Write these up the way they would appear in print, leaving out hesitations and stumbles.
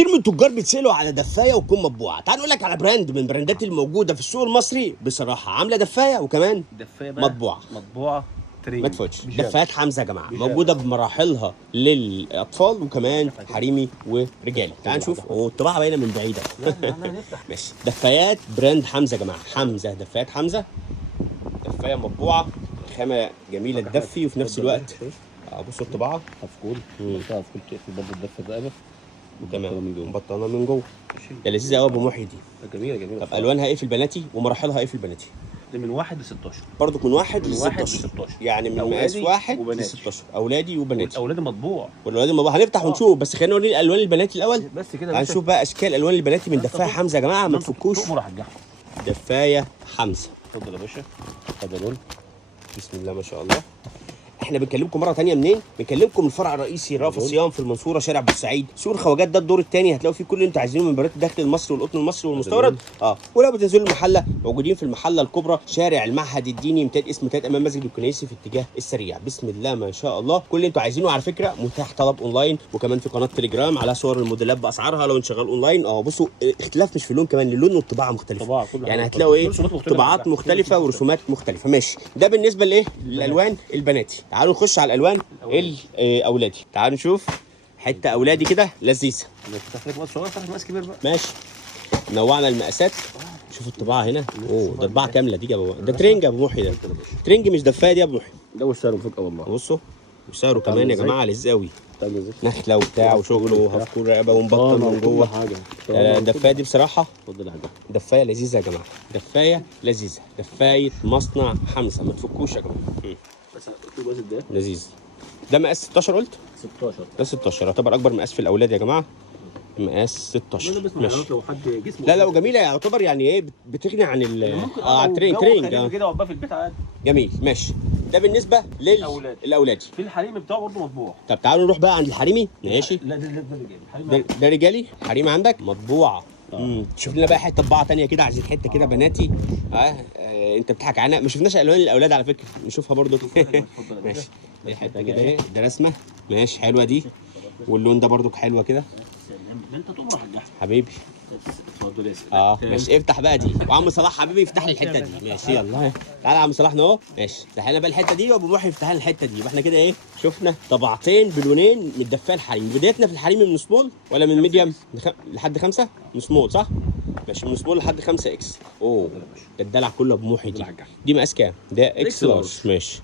كتير من التجار بيتسالوا على دفايه وتكون مطبوعه. تعال نقول لك على براند من البراندات الموجوده في السوق المصري بصراحه، عامله دفايه وكمان دفايه مطبوعه ترين ما تفوتش. دفايات حمزه يا جماعه موجوده بمراحلها للاطفال وكمان حريمي ورجالي. تعال نشوف، والطباعه باينه من بعيده. ماشي، دفايات براند حمزه يا جماعه. حمزه، دفايات حمزه، دفايه مطبوعه، خامه جميله تدفي وفي نفس الوقت بصوا الطباعه هفكول هفكول تقفل برضه الدفه الرقبه تمام، مبطنه من جوه. ده لذيذه قوي ابو محي دي. جميله. طب الوانها ايه في البناتي ومراحلها ايه في البناتي؟ دي من 1 ل 16. برضك من 1 ل 16. يعني من مقاس 1 ل 16. اولادي وبناتي. اولادي مطبوع والاولادي مطبوع. هنفتح ونشوف، بس خلينا نوري الوان البناتي الاول. بس كده هنشوف بقى اشكال الوان البناتي من دفايه حمزه يا جماعه، ما تفكوش. دفايه حمزه. اتفضل يا باشا. اتفضلوا. بسم الله ما شاء الله. احنا بنكلمكم مره ثانيه منين؟ بنكلمكم من الفرع الرئيسي رأفت صيام في المنصوره، شارع بورسعيد. سوق الخواجات ده الدور الثاني، هتلاقوا فيه كل اللي انتوا عايزينه من براندات الداخل المصري والقطن المصري والمستورد. ولو بتنزلوا المحله، موجودين في المحله الكبرى شارع المعهد الديني، اسم امتداد امام مسجد الكنيسي في اتجاه السريع. بسم الله ما شاء الله. كل اللي انتوا عايزينه على فكره متاح طلب اونلاين، وكمان في قناه تليجرام على صور الموديلات باسعارها لو انت شغال اونلاين. بصوا اختلاف مش في اللون، كمان اللون والطباعه مختلفه. يعني هتلاقوا ايه؟ طباعات مختلفه ورسومات مختلفه. ماشي، ده بالنسبه لايه؟ للالوان البناتي. تعالوا نخش على الالوان الاولادي. تعالوا نشوف حته اولادي كده لذيذه. مقاس كبير بقى. ماشي، نوعنا المقاسات. شوف الطباعه هنا. ده طباعه كامله دي يا ابو. ده ترنج يا ابو محي. ده ترنج مش دفايه دي يا ابو محي. ده وسعره مفاجاه والله. بصوا وسعره كمان يا جماعه لذيذ قوي. نخله وبتاع وشغله وهفكور رقبه ومبطن من جوه. الدفايه دي بصراحه دفايه لذيذه يا جماعه. دفايه لذيذه، دفايه مصنع حمزه، ما تفكوش يا جماعه. لذيذ. ده مقاس 16 قلت؟ 16. ده 16 يعتبر اكبر مقاس في الاولاد يا جماعه. مقاس 16. ماشي. لو حد جسمه لا وجميله يعتبر، يعني ايه بتغني عن ترينج كده وقفها في البيت عادي. جميل. ماشي، ده بالنسبه للاولادي. في الحريمي بتاعه برضه مطبوع. طب تعالوا نروح بقى عند الحريمي. ماشي. لا ده رجالي. ده رجالي. حريمي عندك مطبوعه. شوف لنا بقى حته طباعه ثانيه كده، عايزين حته كده بناتي. انت بتضحك عنها، ما شفناش الوان الاولاد على فكره، نشوفها برضو. ماشي، دي حته كده ايه، ده رسمه. ماشي، حلوه دي. واللون ده برضو حلوه كده. انت تقوم حبيبي. اتفضل يا ماشي، افتح بقى دي. وعم صلاح حبيبي يفتح لي الحته دي. ماشي يلا تعالى يا عم صلاح اهو. ماشي، افتح لنا بقى الحته دي، وابو محي يفتح لنا الحته دي. واحنا كده ايه، شفنا طبعتين بلونين من الدفايه الحريمي. بدايتنا في الحريمي من سمول ولا من ميديوم لحد 5؟ من سمول صح؟ ماشي، من سمول لحد 5 اكس. ده الدلع كله ابو محي. دي مقاس كام؟ ده اكس لارج. ماشي،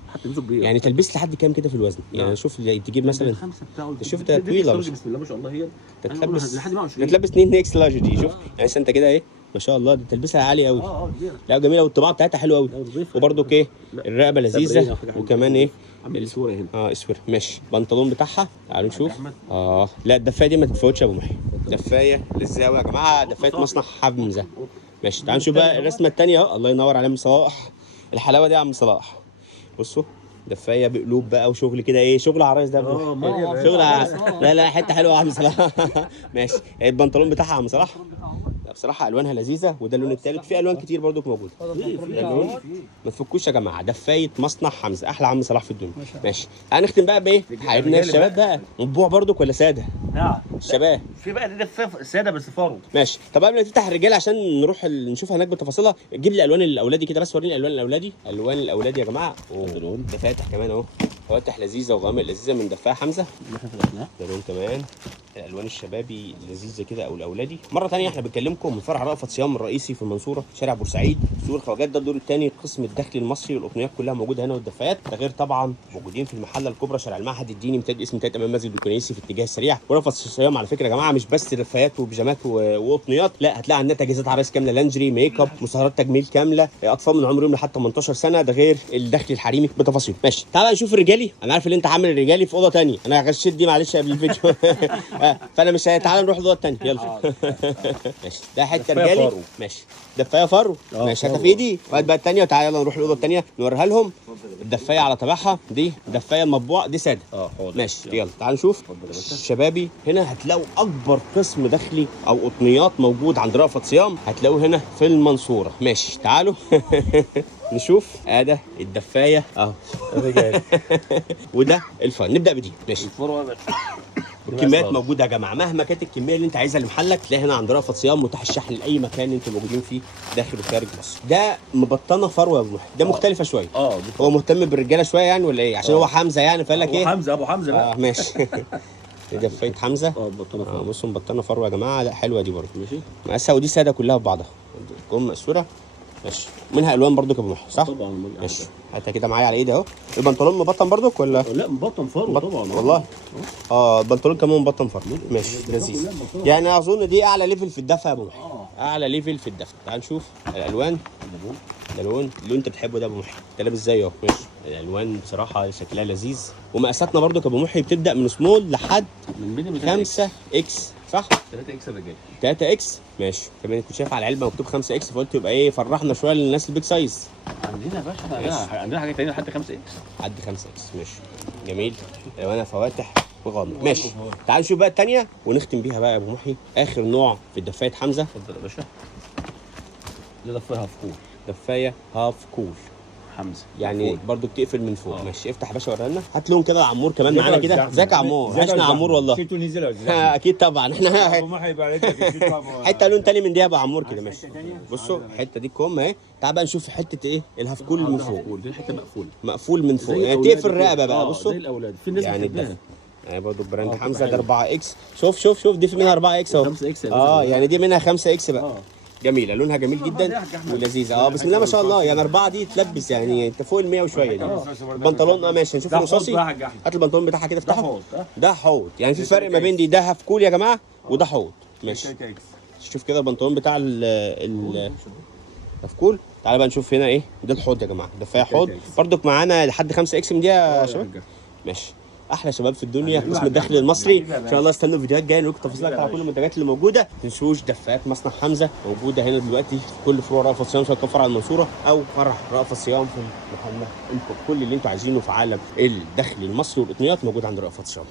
يعني تلبس لحد كام كده في الوزن؟ يعني شوف تجيب مثلا، شوف ده طويله بسم الله ما شاء الله. هي تلبس 2 اكس لارج دي. شوف يعني انت كده ايه، ما شاء الله، دي تلبسها عالي قوي. لا جميله، والطباعه بتاعتها حلوه قوي. وبرده ايه، الرقبه لذيذه، وكمان ايه الاسوره هنا. اسوره. ماشي، البنطلون بتاعها تعالوا نشوف. لا الدفايه دي ما تتفوتش يا ابو محي. دفايه لذيذه قوي يا جماعه، دفايه مصنع حمزه. ماشي، تعالوا نشوف بقى الرسمه الثانيه اهو. الله ينور على عم صلاح، الحلاوه دي يا عم صلاح. بصوا دفايه بقلوب بقى وشغل كده، ايه شغل عرايس ده. شغل لا حته حلوه يا عم صلاح. ماشي، البنطلون بتاعها يا عم صلاح بصراحه الوانها لذيذه. وده اللون الثالث، في الوان كتير برضو موجوده. ما تفكوش يا جماعه، دفايه مصنع حمزه، احلى عم صلاح في الدنيا. ماشي، هنختم بقى بايه؟ حبايبنا الشباب بقى، مطبوع برضو ولا ساده؟ نعم الشباب في بقى دي دفايه ساده بس فارو. ماشي. طب قبل ما تفتح الرجال عشان نروح نشوف هناك بتفاصيلها، جيب لي الوان الاولادي كده بس، وريني الالوان الاولادي. الوان الاولادي يا جماعه. ده فاتح كمان اهو، فواتح لذيذه وغوامق لذيذه من دفايه حمزه. ده لون كمان. الالوان الشبابي لذيذه كده او الاولادي. مره ثانيه احنا بنكلمكم من فرع رأفت صيام الرئيسي في المنصوره، شارع بورسعيد، سوق الخواجات ده الدور الثاني. قسم الداخلي المصري والقطنيات كلها موجوده هنا، والدفايات ده غير طبعا موجودين في المحله الكبرى شارع المعهد الديني، اسم امتداد امام مسجد الكنيسي في اتجاه السريع. ورأفت صيام على فكره يا جماعه مش بس دفايات وبيجامات وقطنيات، لا هتلاقي عندنا تجهيزات عرايس كامله، لانجري، ميك اب، مسهرات تجميل كامله، اطفال من عمرهم لحد 18 سنه، ده غير الداخلي الحريمي بتفاصيل. ماشي، تعال نشوف الرجالي. انا عارف ان انت عامل الرجالي في اوضه ثانيه، انا غشيت دي معلش قبل الفيديو. فانا مش تعال نروح الاوضه الثانيه يلا. ماشي، ده حته رجالي. ماشي، دفايه فرو. ماشي، هات في ايدي وهات بقى الثانيه، وتعالى يلا نروح الاوضه الثانيه نوريها لهم. الدفايه على طبعها دي دفايه المطبوع، دي ساده. ماشي يلا تعال نشوف. الشبابي هنا هتلاقوا اكبر قسم داخلي او قطنيات موجود عند رأفت صيام، هتلاقوه هنا في المنصوره. ماشي تعالوا نشوف. ده الدفايه اهو الرجال. وده الفن. نبدا بدي. ماشي، والكميات موجوده يا جماعه، مهما كانت الكميه اللي انت عايزها لمحلك تلاقي هنا عند رأفت صيام متاح الشحن لاي مكان انتوا موجودين فيه داخل وخارج مصر. ده مبطنه فروه يا ابو محي، ده مختلفه شويه. هو مهتم بالرجاله شويه يعني ولا ايه؟ عشان هو حمزه يعني فقال لك ايه؟ ابو حمزه بقى. ماشي. دفايه حمزه. مبطنه فروه. بصوا مبطنه فروه يا جماعه، لا حلوه دي برضه. ماشي. مقاسها ودي ساده كلها ببعضها. تكون مقسوره. ماشي. منها الوان برضو يا ابو محي صح؟ طبعا. ماشي. هاتها كده معايا على ايدي اهو. البنطلون مبطن برضك ولا؟ لا مبطن فرو طبعا. والله. البنطلون كمان مبطن فرو. ماشي لذيذ. يعني اظن دي اعلى ليفل في الدفع يا ابو محي. اعلى ليفل في الدفع. تعال نشوف الالوان. اللون اللي انت بتحبه ده يا ابو محي، انت لابس زيه اهو. ماشي. الالوان بصراحه شكلها لذيذ، ومقاساتنا برضو يا ابو محي بتبدا من سمول لحد من 5 اكس صح؟ 3 اكس الرجاله. 3 اكس ماشي. كمان كنت شايف على العلبه مكتوب 5 اكس فقلت يبقى ايه فرحنا شويه للناس البيج سايز. عندنا يا باشا عندنا حاجه ثانيه لحد 5 اكس. لحد 5 اكس ماشي. جميل. الوانها فواتح وغامق ماشي. تعال نشوف بقى الثانيه ونختم بيها بقى يا ابو محي. اخر نوع في الدفايه حمزه. اتفضل يا باشا. دي دفايه هاف كول. دفايه هاف كول حمزه يعني برضو بتقفل من فوق. ماشي. افتح يا باشا وريها لنا. هات لون كده عمور كمان معانا كده. ازيك يا عمور؟ عشنا عمور والله. اكيد طبعا احنا حته لون تاني من دي يا ابو عمور كده. ماشي. بصوا الحته دي الكم اهي. تعال بقى نشوف حته ايه الهاف كول من فوق. دي حته مقفول. مقفول من فوق يعني تقفل الرقبه بقى. بصوا زي الاولاد في ناس يعني بتحبها. يعني برضه براند حمزه ده 4 اكس. شوف دي في منها 4 اكس اهو. 5 اكس يعني دي منها 5 اكس بقى. جميله لونها جميل جدا ولذيذه. بسم الله ما شاء الله. يعني 4 دي تلبس يعني انت فوق ال 100 وشويه دي. البنطلون ماشي. نشوف الرصاصي. هات البنطلون بتاعها كده افتحه. ده حوض يعني في فرق ما بين دي ده هاف كول يا جماعه وده حوض. ماشي. شوف كده البنطلون بتاع ال هاف كول. تعالى بقى نشوف هنا ايه ده الحوض يا جماعه. دفايه حوض برضك معانا لحد 5 اكس من دي يا شباب. ماشي. احلى شباب في الدنيا قسم الداخلي المصري. ان شاء الله استنوا الفيديوهات الجايه نقول تفاصيل على كل المنتجات اللي موجوده. ما تنسوش دفايات مصنع حمزه موجوده هنا دلوقتي في كل فروع رأفت صيام سواء كان فرع المنصوره او فرع رأفت صيام في محمد. انتوا كل اللي انتوا عايزينه في عالم الداخلي المصري والقطنيات موجود عند رأفت صيام.